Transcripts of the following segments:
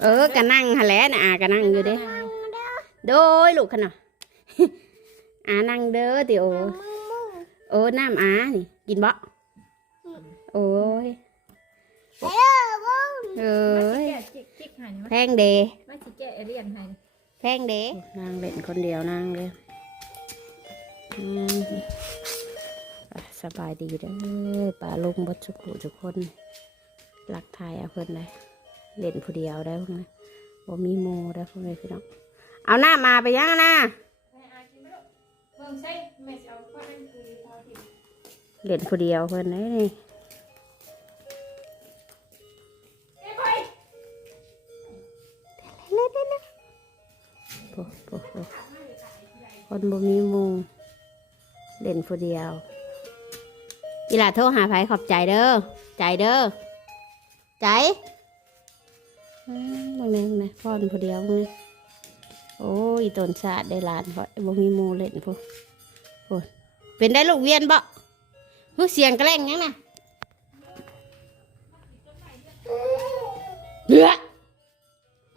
เออกะนั่งหะแหล้วนะอากะนั่งอยู่เด้ โดยลูกขนาดอานั่งเด้อติโอ โอ้น้ำอานี่ กินบ่โอ้ย เอ้ยแกะจิกจิกให้นี่แพงเดมาสิแกะเรียนให้แพงเดนางเล่นคนเดียวนางเลยอืมอะสบายดีเด้อป่าลุงบดสุขุทุกคนหลักทายเอาเพิ่นเลย เล่นผู้เดียวได้พวกนั้นบ่มีโมได้พวกนี้พี่น้องเอาหน้ามาไปยังนะให้อากินบ่ลูกเบิ่งใส่แม่สิเอาข้าวเป็นคือเท่าที่เล่นผู้เดียวเพิ่นเลยนี่เอ้ยไปเล่นนเล่คนบ่มีโมเล่นผู้เดียวอีหลาโทรหาไผขอบใจเด้อ ใจเด้อ ใจ มมึงเนี่ยมึงนี่ยพ่อนผู้เดียวมึงโอ้ยต้นชาติได้หลานเพราะบ่มีโมเล่นพวกโอ้ยเป็นได้ลูกเวียนบ่ฮึเสียงแกล้งยังนะเดือ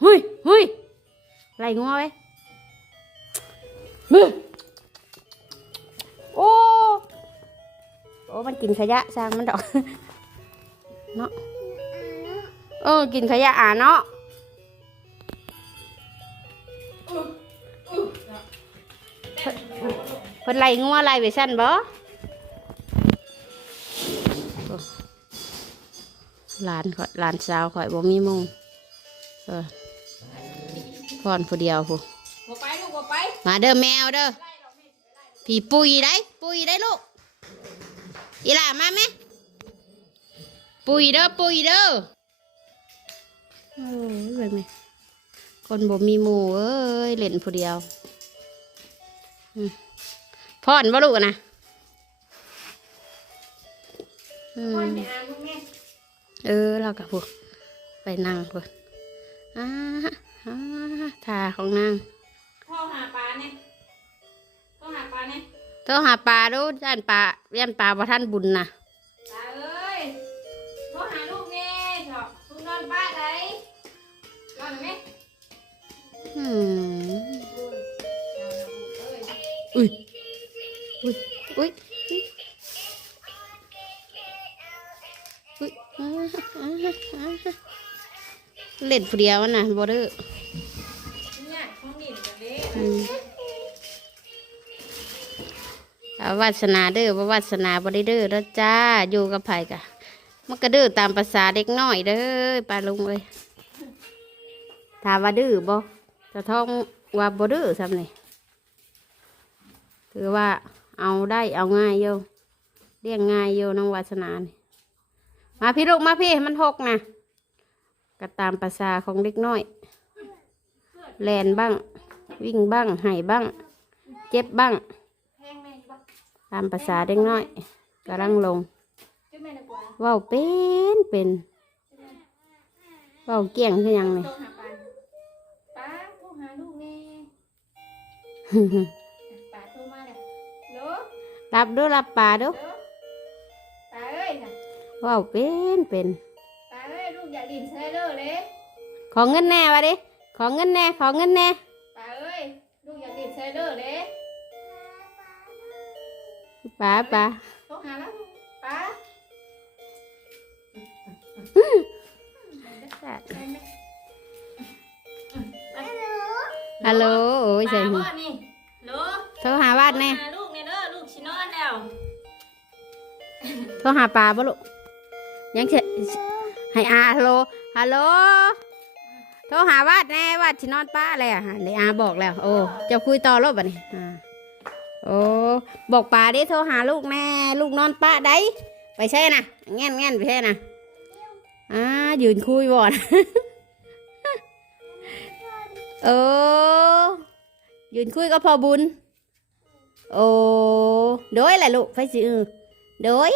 เฮ้ยเฮ้ยไรงัวไว้เฮ้ยโอ้โอ้มันกินขยะสร้างมันดอกเนาะเออกินขยะอ่าเนาะ เพิ่นไล่งัวไล่ไปสั้นบ่โอ้หลานข่อยหลานสาวข่อยบ่มีมุงเออพอนผู้เดียวผู้บ่ไปลูกบ่ไปมาเด้อแมวเด้อพี่ปุยได้ปุยได้ลูกอีหล่ามาไหมปุยเด้อปุยเด้อโอ้ยเบิ่งไหมคนบ่มีหมู่เอ้ยเล่นผู้เดียวอืม พ่อนบ่ลูกอะนะอืมพ่อแม่อาลูกแม่เออเรากับพวกไปนั่งพวกอ่าอ่าทาของนางพ่อหาปลาเนี่ยพ่อหาปลาเนี่ยโทรหาปลาดูย่านปลาย่านปลาบ่ท่านบุญนะปลาเอ้ยพ่อหาลูกแม่ชอบลูกนอนป้าไหนนอนไหมอืม อุ้ยอุ้ยอุ้ยอุ้ยอ่าอ่าอ่าเล่นผู้เดียวนะบ่เด้อเนี่ยของดินกันเด้อืมอาวาสนาเด้อบวาสนาบ่ได้เด้อแล้วจ้า อยู่กับไผ่กะมันก็เด้อตามภาษาเด็กน้อยเด้อปลาลุงเอ้ยถามว่าดื้อบ่จะท้องว่าบ่ดื้อซ้ำนี่ถือว่า เอาได้เอาง่ายโยเลี้ยงง่ายโยน้องวาสนานี่มาพี่ลูกมาพี่มันหกนะก็ตามภาษาของเด็กน้อย แลนบ้าง วิ่งบ้างไห้บ้าง เจ็บบ้างแพงแม่บ่ตามภาษาเด็กน้อยกำลังลงจุ๊บแม่ดีกว่าเว้าเป็นเป็นเว้าเกี่ยงคือหยังนี่โรับดูรับปลาดูโหลป้าเอ้ยน่ะเว้าเป็นเป็นป้าเอ้ยลูกอยากดินใช่เด้อเลยขอเงินแน่วะดิขอเงินแน่ขอเงินแน่ป้าเอ้ยลูกอยากดินใช่เด้อเลยปลาปลาโทรหาแล้วป้าฮัลโหลโอ้ยใส่มาหูบ่นี่โหลโทรหาบ้านแน่ โทรหาปลาบ่ลูกยังเฉให้อาฮัลโหลฮัลโหลโทรหาวาดแน่วาดชินอนป้าอะไรอะเดี๋ยวอาบอกแล้ว โอ้จะคุยต่อรบอะนี่อ่าโอ้บอกป้าไดิโทรหาลูกแน่ลูกนอนป้าได้ไปใช่นะแง่นแง่นไปใช่นะอ่ายืนคุยบ่อนเออยืนคุยก็พอบุญ โอ้โดยแหละลูกไปสิเออโดย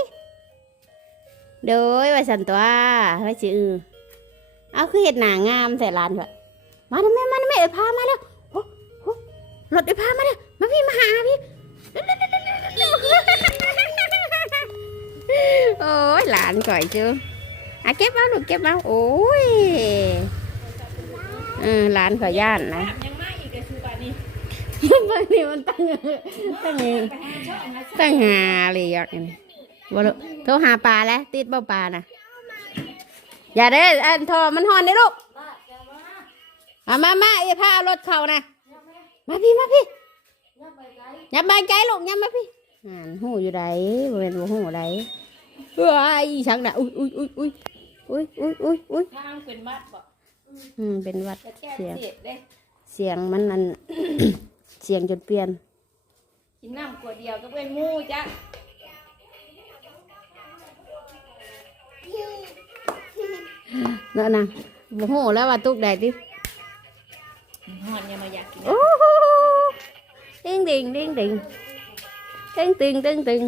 โดยว่าสันตัวไปสิเออเอาคือเห็ดหนางามแต่ลานเถอะมาทำไมมาทำไมเอ้ยพามาแล้วโอ้โหรถเอ้ยพามาแล้วมาพี่มาหาพี่โอ้ยหลานก่อยเจ้าอะเก็บเอาลูกเก็บเอาโอ้ยร้านขอย่านนะยังมาอีกก็คือแบบนี้บางทีมันตั้งตั้งกระหาชอบมาตั้งหาเลยอยากนี่ บ่รู้โทรหาปลาแล้วติดบ่ปลานะอย่าได้ออันโทรมันหอนได้อลูกเอามามาอย่าพาเอารถเข้านะมาพี่มาพี่อย่าไปไกลลูกอย่ามาพี่อ่านหูอยู่ใดบ่เป็นบ่หูใดเอ้ยชักน่ะอุ้ยอุ้ยอุ้ยอุ้ยอุ้ยอุ้ยอุ้ยอุ้ยทางเป็นมัดบ่อืมเป็นหวัดจะแก้เสียดเด้เสียงมันนั่น เสียงจนเปลี่ยนกินน้ำขวดเดียวก็เป็นหมูจ้ะ นั่นน่ะโอ้โหแล้วว่าตุกได้ดิหอนยังมาอยากกินโอ้โหเด้งดิ่งเด้งดิ่งเด้งติงเด้งติง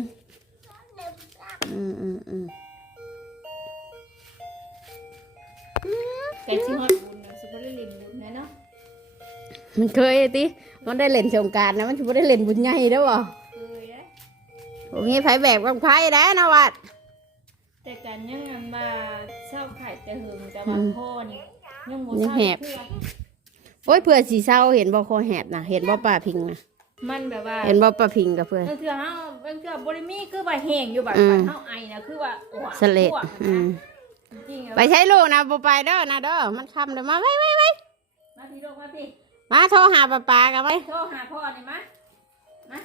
อืมอืมอืมไก่ชิฮอนบุญนะสิบ่ได้เล่นบุญนะเนาะมันเคยติมันได้เล่นสงการนะมันสิบ่ได้เล่นบุญใหญ่เด้อบ่เคยนะโอ้ยไผแบบกับไผได้นะวัดแต่กันยังอันว่า เศร้าไข่แต่หึงแต่ว่าพ่อนี่ยังบ่เศร้าเพื่อโอ้ยเพื่อสิเศร้าเห็นบ่คอแหบนะเห็นบ่ป้าพิงนะมันแบบว่าเห็นบ่ป้าพิงกับเพื่อน บางเทื่อเฮาบางเทื่อบริมีคือว่าแห้งอยู่แบบอืมเฮาไอนะคือว่าโอ้โหสะเลดพวกอืมนะจริงๆไปใช้ลูกนะบ่ไปเด้อนะเด้อมันคำเด้อมาไว้ไว้ไว้มาพี่ลูกมาพี่ มาโทรหาป้าปากันไหมโทรหาพ่อนี่มามา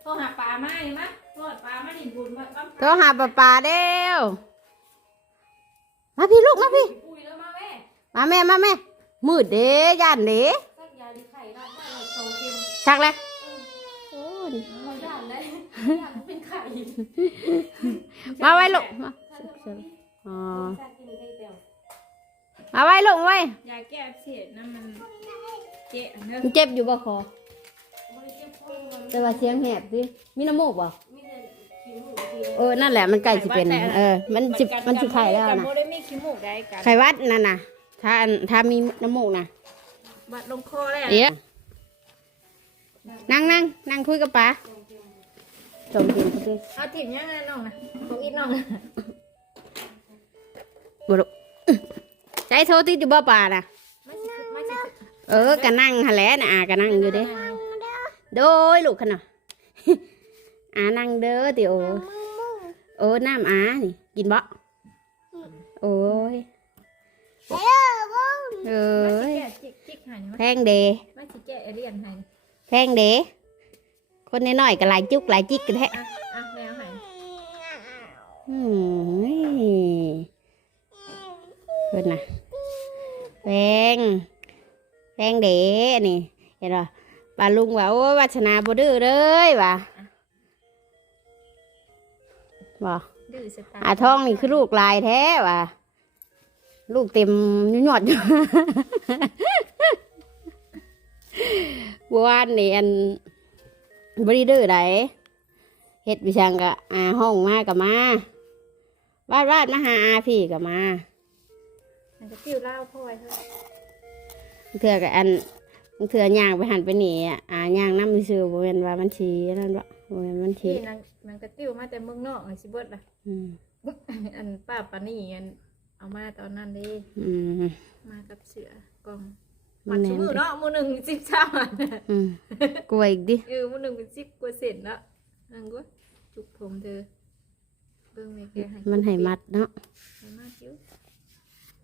โทรหาปลามานี่มาโทรหาปลามาดินบุญมาบ้าโทรหาป้าปาเด้ว มาพี่ลูกมาพี่ ปุยแล้วมาแม่มาแม่มาแม่มืดเด้ย่านเด้สักยาดีไข่ราดหน้าเราโตเค็มชักเลยโอ้ยเราด่านเลยด่านเป็นไข่มาไว้ลูกมาอ๋อมาไว้ลูกไว้ยาแก้อักเสบนั่นมันเจ๊เนื้อมันเจ็บอยู่บ่คอบ่ได้เจ็บคอมันแต่ว่าเสียงแหบสิมีน้ำมูกบ่ มีแต่ขี้มูกทีเออนั่นแหละมันใกล้สิเป็นเออ มันสิมันสิไข่แล้วนะนะบ่ได้มีขี้มูกได้กันไข่วัดนั่นน่ะ ถ้าอันถ้ามีน้ำมูกนะบัดลงคอแล้วเดี๋ยวนั่งนั่งนั่งคุยกับป๋าจมกินสิเอาถิ่มยังไงน้องนะของอีน้องนะบุรุใจโทรติดอยู่บ่ป่าน่ะไม่ใช่ไม่ใช่เออก็นั่งหะแหล้วน่ะอาก็นั่งอยู่เด้โดยลูกขนาดอานั่งเด้อติโอ โอ้น้ำอานี่กินบ่โอ้ยเอ้ยแกะจิกจิกหันแพงเดไม่ช่แกะเรียนหันแพงเดคนน้อยๆก็หลายจุกหลายจิกกันแท้อะอะแมวหันอืมเพิ่นน่ะแพงแพงเดนี่เห็นป่ะปลาลุงว่าโอ้วัชนาบ่ดื้อเลยว่ะ บ่ดื้อสตาอาทองนี่คือลูกลายแท้ว่ะลูกเต็มยุ่ยอดอยู่บัวานนี่อันบริดื้อไดเฮ็ดวิชังกะอาห้องมากับมาวาดวาดมาหาอาพี่กับมามันจะติ้วเล่าพ่อไว้เถอะเถื่อกับอันเถื่อย่างไปหันไปหนีอะอาย่างน้ำซื่อๆบ่แม่นว่ามันชีนั่นวะ บ่แม่นมันชีที่นางนางกระติ้วมาแต่เมืองนอกไอ้สิเบิดล่ะ อืมอันป้าปานี่อันเอามาตอนนั้นเด้อืมมากับเสือกล่องมัมันนแน่ชินมือเนาะมือหนึ่งสิบสามอันอืมกลัวอีกดิเออมือหนึ่งเป็นสิบกว่าเศษแล้วนั่งก็จุกผมเธอเบิ่งแม่แกให้มันให้มัดเนาะให้มาจิ้ว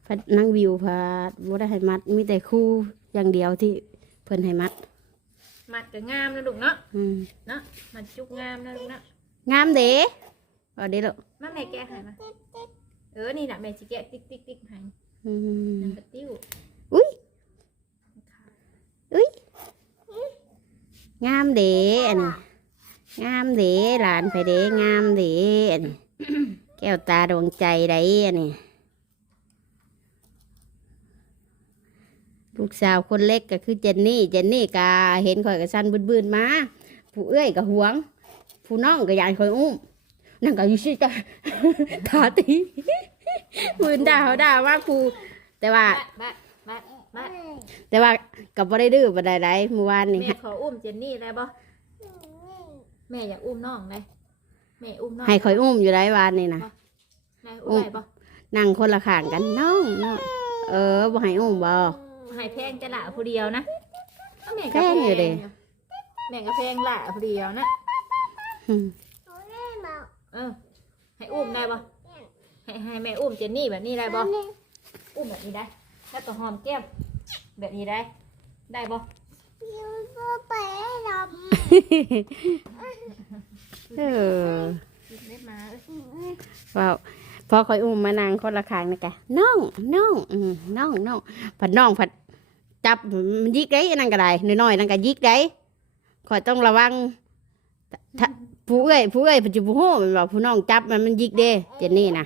พัดนั่งวิวพาบ่ได้ให้มัดมีแต่คู่อย่างเดียวที่เพิ่นให้มัด mặt cái ngam nó đúng đó. Ừ. đó mặt chút ngam nó đúng đó. Ngam đế. Ở đây đâu mắt này kẹt hả mà ừ đi là mẹ chỉ kẹt tích tích tích hành ừ. cái tiêu. Ui ui ngam đế anh. Ngam đế là anh phải để ngam đế anh. Kéo ta đuồng chạy đấy anh. ละแม่จิแกะติ๊กติ๊กติ๊กให้อืมนางกระติ้วอุ้ยอุ้ยงามเด้อันนี้งามเด้หลานไปเด้งามเด้อันนี้แก้วตาดวงใจได้อันนี้ลูกสาวคนเล็กก็คือเจนนี่ เจนนี่กาเห็นข่อยกับสันบืนๆมา ผู้เอ้ยก็หวง ผู้น้องก็ยานข่อยอุ้ม นั่นก็อยู่ชิตาทาตีบืนด่าเขาด่าว่าผู้แต่ว่า มามามาแต่ว่ากับบ่ได้ดื้อบ่ได้ไรเมื่อวานนี่แม่ขออุ้มเจนนี่ได้บ่แม่อยากอุ้มน้องได้แม่อุ้มน้องให้ข่อยอุ้มอยู่ไรวานนี่นะแม่อุ้มได้บ่นั่งคนละข้างกันน้องน้องเออบ่ให้อุ้มบ่ อให้แพงจะละผู้เดียวนะแม่แพงอยู่เด้ แม่ก็แพงละผู้เดียวนะอืมเออให้อุ้มได้ปะให้ให้แม่อุ้มเจนนี่แบบนี้ได้ปะอุ้มแบบนี้ได้ แล้วก็หอมแก้มแบบนี้ได้ ได้ปะเออได้มาเอ้ยว้าวพอคอยอุ้มมานางคนละคางนะกะน้องน้องอืมน้องน้องผัดน้องผัด จับมันยิกได้อันนั่นก็ได้น้อยๆนั่นก็ยิกได้คอยต้องระวังถ้าผู้เอ้ยผู้เอ้ยปัจจุบันโหมันบอกผู้น้องจับมันมันยิกเด้เจนนี่นะ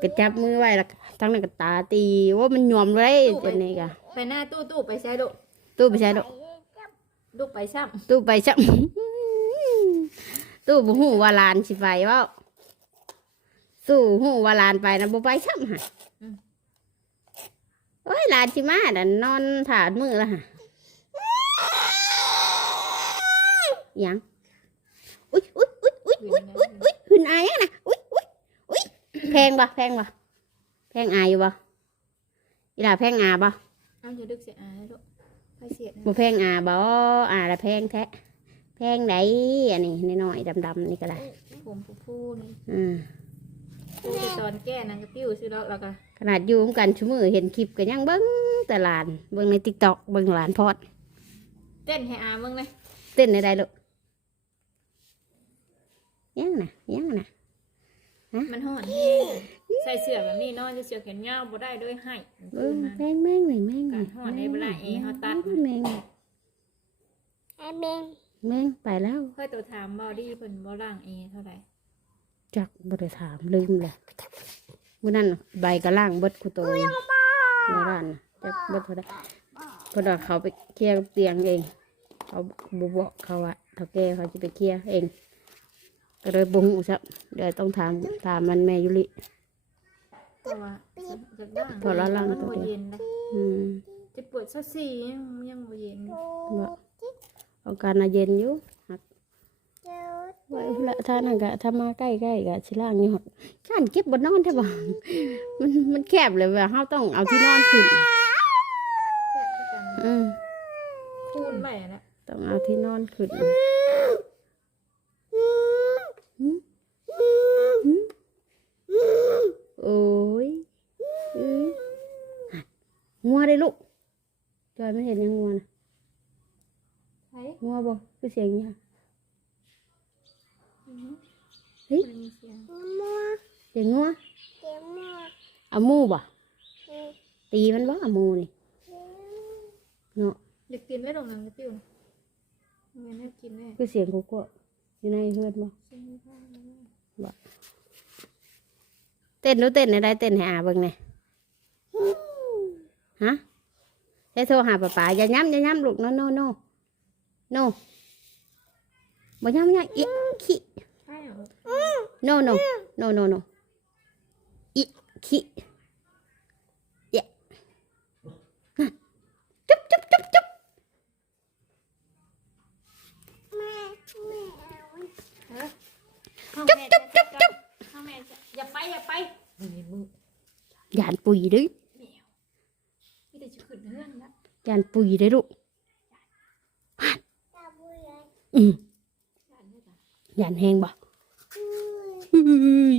ก็จับมือไว้แล้วทั้งนั้นก็ตาตีว่ามันยอมไว้เจนนี่กะไปหน้าตู้ตู้ไปใช้ลูกตู้ไปใช่ดอกลูกไปซ้ตู้ไปจับตู้บุหูว่าหลานสิไปเว่าตู้หูว่าหลานไปนะบ่ไปซ้ำฮะ โอ้ยหลานสิมาดันนอนถาดมือละฮะหยังอุ้ยอุ้ยอุ้ยอุ้ยำอุ้ยอุ้ยอุ้ยหืนอายยังนะอุ้ยอุ้ยอุ้ยแพงบ่แพงบ่แพงอายอยู่บ่อีหล่าแพงอาบ่เอาจะดึกเสียอายลูกไปเสียนะบ่แพงอาบ่อาละแพงแท้แพงไดอันนี้น้อยๆดำๆนี่ก็ได้ผมผู้ผู้นี่อืมตู้ไปตอนแก้นางกระติ้วซื้อแล้วแล้วก็ข นาดอยู่ร่วมกันชั่วมือเห็นคลิปก็ยังเบิ้งแต่หลานเบิ้งในติ๊กต็อกเบิ้งหลานพอด เต้นให้อามึงเลยเต้นในใดลูกยังนะยังนะมันห่อนแห้งใส่เสื้อแบบนี้นอนจะเสื้อแขนยาวบ่ได้ด้วยให้เบิ้งแม่งแม่งหน่อยแม่งหน่อยการทอดในเวลาเองเขาตัด แม่งแม่งไปแล้วเพื่อตัวถามบอดี้เพิ่นบ่ล่างเองเท่าไหร่จักบ่ได้ถามลืมเลย มื่อนั้นน่ะใบกระล่างเบิดคุโตในร้านน่ะจักเบิดเท่าไดเพอดเขาไปเคลียร์กับเตียงเอง เขาบบอกเขาว่าเขาแก่เขาจะไปเคลียร์เองก็เลยบุ้งซะเดี๋ยวต้องถามถามมันแม่ยุลิเพราะว่าจะด่างพอละล่างมันตัวบ่เดียวเย็นนะอืมจะปวดซะสี่ยังยังบ่เย็นบ่เอาการน่ะเย็นอยู่ หักไว้ละท่านั่นก็ถ้ามาใกล้ใกล้ๆก็ชิล่างนี่หดข้านเก็บบนนอนใช่บ่มันมันแคบเลยว่าเฮาต้องเอาที่นอนขึ้นแค่คือกันอืมคูณไปนะต้องเอาที่นอนขึ้นโอ้ยอื้องัวได้ลูกจอยไม่เห็นยังงัวนะใช่งัวบ่คือเสียงเนี้ยเฮ้ยมีเสียงเสียงงัวเอาหมูบ่ตีมันบ่เอาหมูนี่เนาะอยากกินไหม่ลงนังกระติ้วมันน่ากินแน่คือเสียงกูก็อยู่ในเฮือนบ่ใช่ไหมคะเต้นรู้เต้นได้เต้นให้อาเบิ่งแหน่ฮะให้โทรหาป้าป๋าอย่าย้ำอย่าย้ำลูกโนโนโนโนบ่ย้ำย้ำอีขี้ใช่เหรอโน โนโนโนโนอีขี้เยะจุ๊บจุ๊บจุ๊บจุ๊บจุ๊บจุ๊บจุ๊บจุ๊บอย่าไปอย่าไปนี่มึงยานปุยเด้ยนี่แต่จะขึ้นเรื่องละยานปุยด้อลูกอืมยานแหงบ่ อื้ย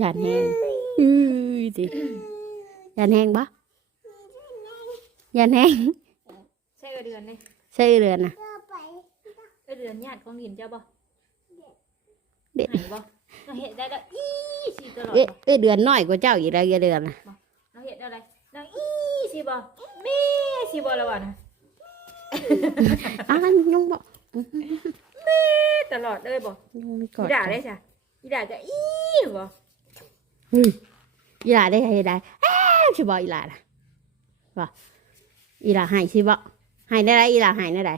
ยานแหงอื้ยสิยานแหงบ่ยานแหงใช่เดือนเลยใช่เรือนน่ะใช่เดือนญาติของดิน เจ้าบ่เด็ดหายบ่เราเห็นได้แล้วอีสิตลอดเอ๊ะบ่เอ๊ะเดือนน้อยกว่าเจ้าอีกแล้วอย่าเดือนน่ะเราเห็นได้อะไรเราอีสิบ่แม่สิบ่แล้วว่ะนะอ้าวยุงบ่ตลอดเลยบ่ยุงไม่กออีดด่าได้จ้ะอีด่าจะอีบ่เฮ้ยอีหลาได้ให้ได้เอ้าสิบ่อีหลาน่ะบ่อีหลาให้สิบ่ให้ได้ไรอีหลาให้ได้ไร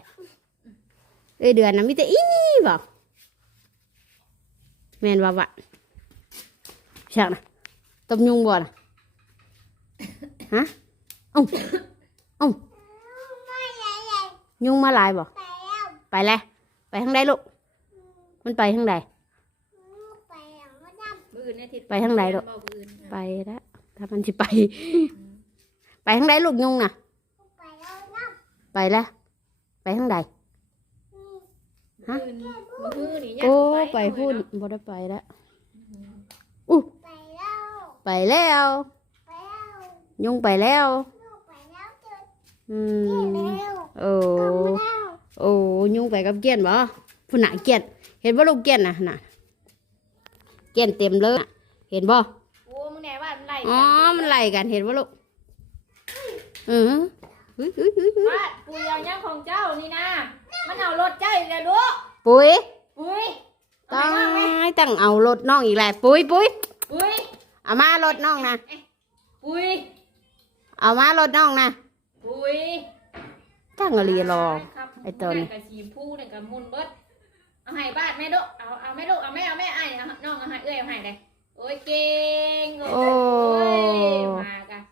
เอ้ยเดือนน่ะมีแต่อีบ่แม่นว่าบ่ช่างน่ะต้มยุงบ่น่ะฮะเอ้าเอ้ายุงมาหลายบ่ไปแล้ว ไปทางใดลูก มันไปทางใดมื้ออื่นเนี่ยทิศไปทางไหนลูกบ่มื้ออื่นไปแล้วไปถ้ามันสิไป ไปทางใดลูกยุงน่ะ ไปแล้วไปทางใดฮะคืนมื้อคืนนี่ย่าโอ้สิไปพุ่นเนาะบ่ได้ไปแล้วอู้ไปแล้วยุงไปแล้วอืมโอ้โอ้ยุงไป กับเกี้ยนบ่พุ่นน่ะเกี้ยน เห็นบ่ลูกเกี้ยนน่ะน่ะ เกี้ยนเต็มเลยน่ะเห็นบ่โอ้มึงแน่ว่ามันไล่อ๋อ มันไล่กัน เห็นบ่ลูกอือเฮ้ยเฮ้ยเฮ้ยเฮ้ยว่าปุยเอายังของเจ้านี่นะมันเอารถเจ้าอีกแล้วดูปุ้ยปุยเอาต้อไปน้องไหมงตั้งเอารถน้องอีกแล้วปุ้ยปุ้ยปุยเอามารถน้องนะ ปุยเอามารถน้องนะปุย ตั้งเอาเรียรอครับไอ้ตัวนี้กับสีผู้เนี่ยกับมุนเบิดเอาให้บ้านแม่ดุเอาเอาแม่ดุเอาแม่เอาแม่ไอ้เอาน้องเอาให้เอ้ยเอาให้เลยโอ้ยเก่งโอ้ยโอ้ยมากัน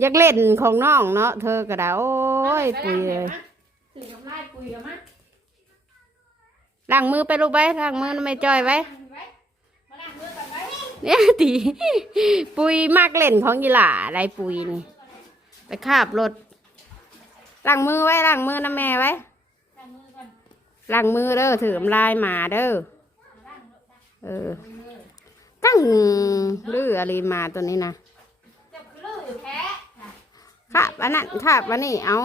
อยากเล่นของน้องเนาะเธอก็ได้โอ้ยไปปุ้ยล้างเลยแผลมาถึงน้ำลายปุยกันมาล้างมือไปลูกไปล้างมือไม่จ้อยไว้มาล้างมือกันไว้ เนี่ยตี ปุ้ยมากเล่นของยีหล่าอะไรปุ้ยนี่ ไปคาบรถ ล้างมือไว้ล้างมือนะแม่ไว้ล้างมือกันล้างมือเด้อถือมลายหมาเด้อล้างมือเออ ตั้งดื้ออะไรมาตัวนี้นะจะกลื้อแท้คาบอันนั้นคาบอันนี้เอา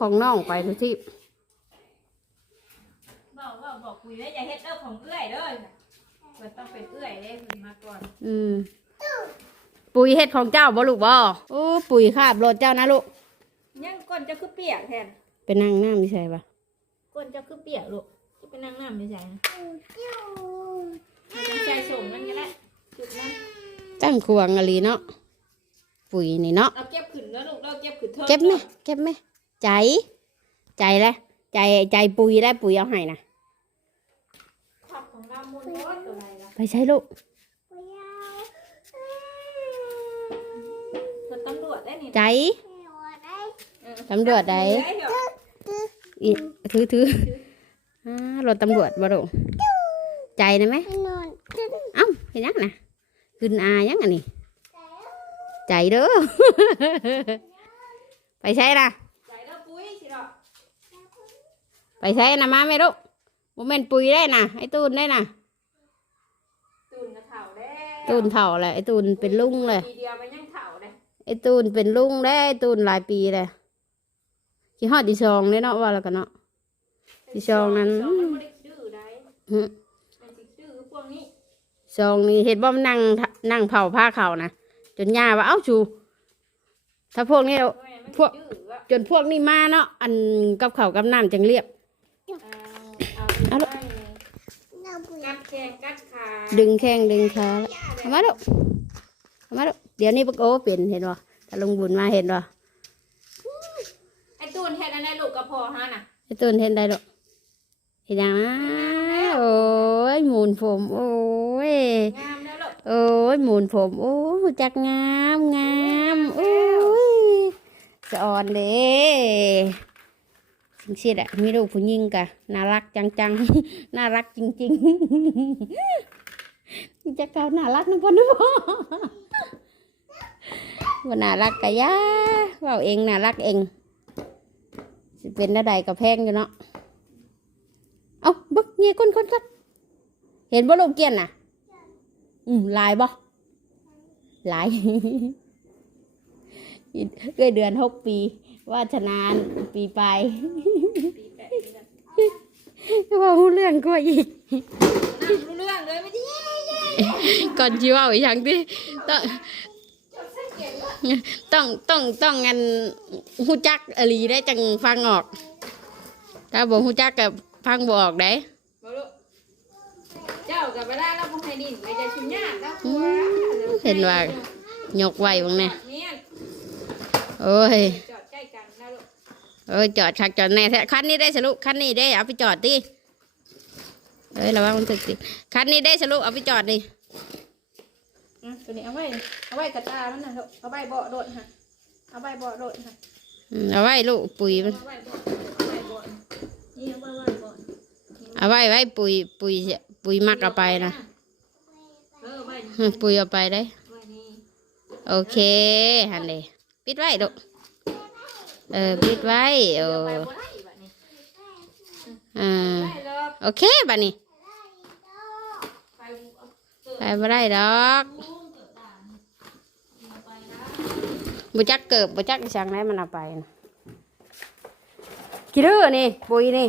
ของน้องไปทุกที่บอกบอกบอกปุยไว้อย่าเฮ็ดเด้อของเอื้อยเด้อมันต้องเป็นเอื้อยเด้คุณมาก่อน อืม ปุ๋ยเฮ็ดของเจ้าบ่ลูกบ่โอ้ปุ๋ยคาบรถเจ้านะลูก ยังก้นจะคือเปียกแทนเป็นนั่งน้ำไม่ใช่ปะก้นจะคือเปียกลูกที่เป็นนางน้ำไม่ใช่นะมันใจส่งนั่นก็ได้จุดนั้นตั้งควงอะไรเนาะปุ๋ยนี่เนาะเราเก็บขึ้นแล้วลูกเราเก็บขึ้นเถอะเก็บไหมเก็บไหมใจ ใจแล้วใจใจปุ๋ยได้ปุ๋ยเอาให้นะขับของเรามูลรถตัวไหนล่ะไปใช้ลูกรถตำรวจได้นี่ใจเออ ตำรวจได้ได้เหรออีถือถืออ่ารถตำรวจบ่ลูกใจนะไหมเอ้าเห็นยังนะขึ้นอายังอันนี้ใจเด้อไปใช้นะใจแล้วปุ้ยสิหรอกไปใช้นะมาไม่รู้โมเมนปุ๋ยได้นะไอ้ตูนได้นะตูนกระเถาแล้วตูนเถ่าแหละไอ้ตูนเป็นลุงเลยทีเดียวไปยังเถาเลยไอ้ตูนเป็นลุงได้ไอ้ตูนหลายปีเลย กี่ฮอดดีชองได้เนาะว่าแล้วกันเนาะที่ช่องนั้นช่องมันบ่ได้ดื้อได้หึมันสิดื้อพวกนี้ชองนี่เห็นว่ามันนั่งนั่งเผาผ้าเขาวนะจนย่าว่าเอ้าชูถ้าพวกนี้ ทำไมมันพวก ดื้อวะจนพวกนี้มาเนาะอันกับเขาวกับน้ำจังเรียบ เอาเอาเอาลูกกัดแขนกัดขาดึงแข้งดึงขาเอามาลูกเอามาลูกเดี๋ยวนี้ปะโกเป็นเห็นบ่ถ้าลงบุญมาเห็นบ่ไอ้ ตูนเฮ็ดอันได้ลูกกระพอฮะน่ะไอ้ตูนเห็นได้ลูกเห็นยังนะโอ้ยหมุนผม โอ้ยงามแล้วลูกโอ้ยหมุนผม โอ้ยจักงามงามโอ้ยจะอ่อนเด้สิ่งสิแหละมีลูกผู้หญิงกะน่ารักจังจังๆน่ารักจริงๆจะเก่าน่ารักนะพ่อนะพ่อว่าน่ารักกะยาเว่าเองน่ารักเอง สิเป็นระใดกับแพงอยู่เนาะเอาบึกเงี้ยก้นก้นก้นเห็นบ่ลูกเกี้ยนน่ะ อืมลายบ่ลายเอ้ยเดือนหกปี ว่าชนานปีไปปีแปดปีแล้วว่าหูเรื่องก็อีกนั่งรู้เรื่องเลยไม่ได้ก่อนจีว่าอีกอย่างที่ต้อง ต้องต้องต้องงันหูจักอหลีได้จังฟังออก ถ้าบอกหูจักกับฟังบออกได้บ่ลูกเจ้ากับเวลาเราบ่ให้ดินไปจะชุนยากแล้วอืมเห็นว่ายกไว้บ้างเนี่ยเนี่ยโอ้ยจอดใกล้กันนะลูกเอ้ยจอดคักจอดแน่แท้คันนี้ได้สรุปคันนี้ได้เอาไปจอดดิเอ้ยระวังมันถึกสิคันนี้ได้สรุปเอาไปจอดดิ อะตัวนี้เอาไว้ เอาไว้กระตามันนะลูกเอาไว้เบาะโดดค่ะ เอาไว้เบาะโดดค่ะอืมเอาไว้ลูกปุ๋ยมันเอาไว้เบาะเอาไว้เบาะนี่เอาไว้ไว้เบาะเอาไว้ไว้ปุ๋ยปุ๋ยปุ๋ยมักเอาไปนะเออไว้อืมปุ๋ยเอาไปได้ไว้นี่โอเคหันเลยปิดไว้ลูกเออปิดไว้เอเดี๋ยวอไปบ่ได้อีกบัดนี้อ่าได้ดอกโอเคบัดนี้ไปเกิด ไปไม่ได้ดอกลุงเกิดด่านเอาไปนะบุจักเกิบบุจักช่างไหนมันเอาไปนะกี่เดือนี่ปุยนี่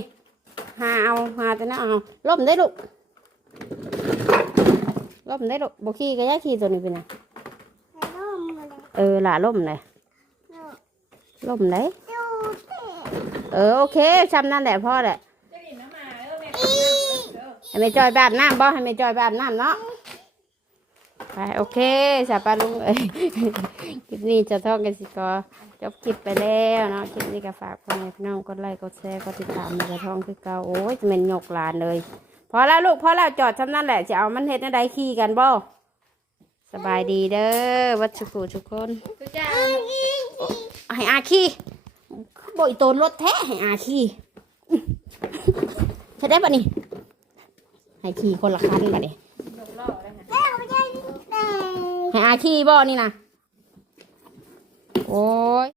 หาเอาหาแต่น่าเอาล่มได้ลูกล่มได้ลูกบุขี้ก็ย้ายขี้ตัวนี้ไปนะเออหล่าล่มเลยล่มเลยเออโอเคชำนั่นแหละพ่อแหละจะดินน้ำมาเออแม่ขอน้ำเด้อให้แม่จอยแบบน้ำบ่ให้แม่จอยแบบน้ำเนาะ ไปโอเคสาปาลุงเอ้ยคลิปนี้จะท่องกันสิกอจบคลิปไปแล้วเนาะคลิปนี้ก็ฝากพ่อแม่พี่น้องกดไลค์กดแชร์กดติดตามมาจะท่องคือเก่าโอ้ยจะเป็นหยกหลานเลย พอแล้วลูกพอแล้วจอดทำนั่นแหละจะเอามันเฮ็ดในใดขี่กันบ่สบายดีเด้อวัดสุขุทุกคนให้อาขี่บ่อยโตนรถแท้ให้อาขี่จะได้ปะนี่ให้ขี่คนละคันปะนี่ ยกล้อแล้วค่ะ ให้อาขี้บ่นี่นะโอ้ย